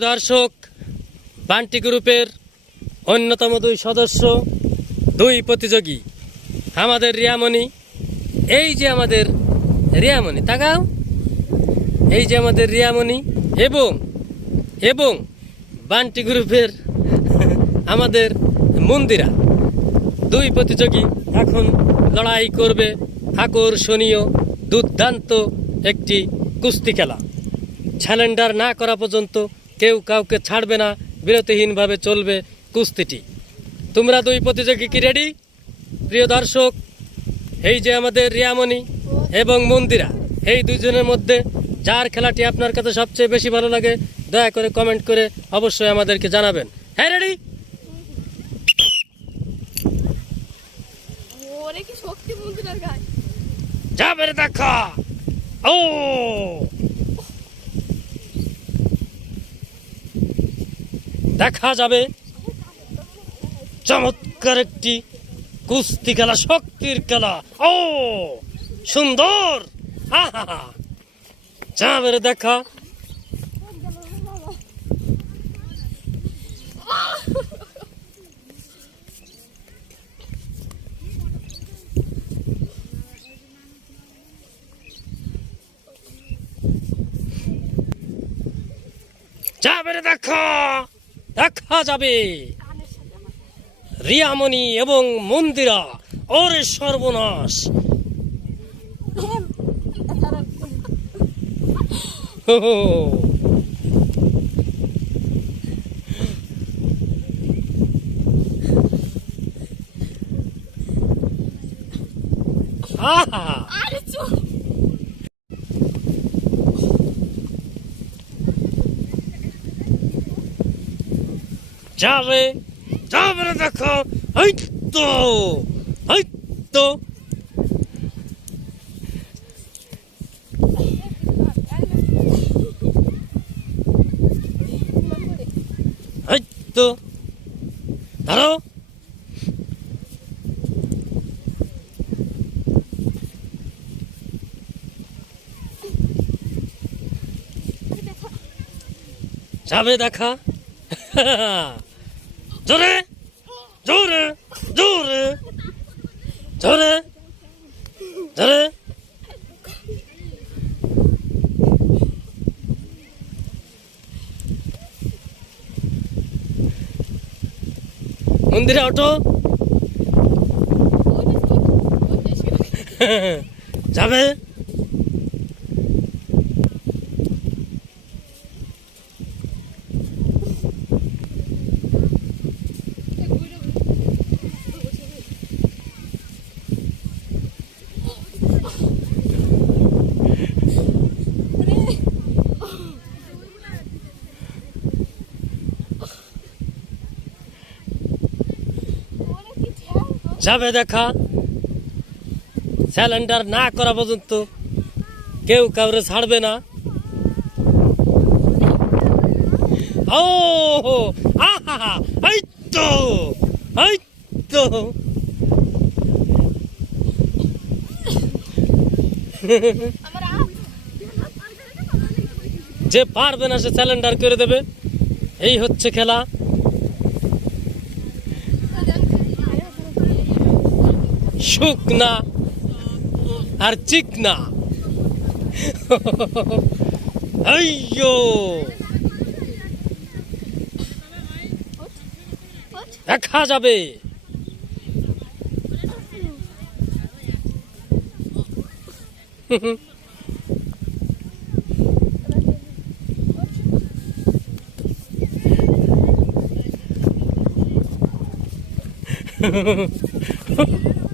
দর্শক, বান্টি গ্রুপের অন্যতম দুই সদস্য, দুই প্রতিযোগী, আমাদের রিয়ামণি। এই যে আমাদের রিয়ামণি, তাকাও। এই যে আমাদের রিয়ামণি এবং এবং বান্টি গ্রুপের আমাদের মন্দিরা। দুই প্রতিযোগী এখন লড়াই করবে আকর্ষণীয়, দুর্দান্ত একটি কুস্তি খেলা। স্যালেন্ডার না করা পর্যন্ত কেউ কাউকে ছাড়বে না বিরতিহীনভাবে চলবে কুস্তিটি। তোমরা দুই প্রতিযোগী কি রেডি প্রিয় দর্শক এই যে আমাদের রিয়ামণি এবং মন্দিরা এই দুজনের মধ্যে যার খেলাটি আপনার কাছে সবচেয়ে বেশি ভালো লাগে দয়া করে কমেন্ট করে অবশ্যই আমাদেরকে জানাবেন। হ্যাঁ রেডি ওরে কি শক্তি মন্দিরের গায়ে যাবে রে দেখা। ও! দেখা যাবে। চমৎকার একটি কুস্তি খেলা, শক্তির খেলা। ও, সুন্দর। আহা! যাবে রে দেখা। যাবে রে দেখা। দেখা যাবে। রিয়ামণি এবং মন্দিরা ওরে সর্বনাশ। হো হো। আহা আরে চুপ যাবে যাবে রে দেখো এই তো এই তো। তো। দাঁড়াও। যাবে দেখা। জোরে জোরে জোরে জোরে জোরে মন্দিরে অটো যাবে যাবে দেখা স্যালেন্ডার না করা পর্যন্ত কেউ কাউরে ছাড়বে না। ও আহা তো যে পারবে না সে স্যালেন্ডার করে দেবে, এই হচ্ছে খেলা। শুকনা আর চিকনা। আইয়ো। দেখা যাবে।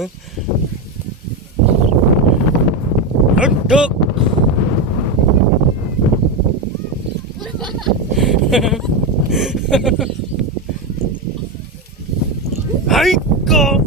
Duduk. Hai kok.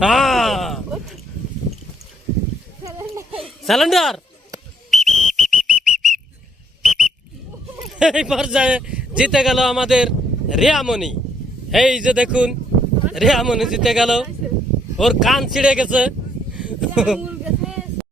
ah. Salendar. এই পর্যায়ে জিতে গেল আমাদের রিয়ামণি এই যে দেখুন রিয়ামণি জিতে গেল। ওর কান ছিঁড়ে গেছে।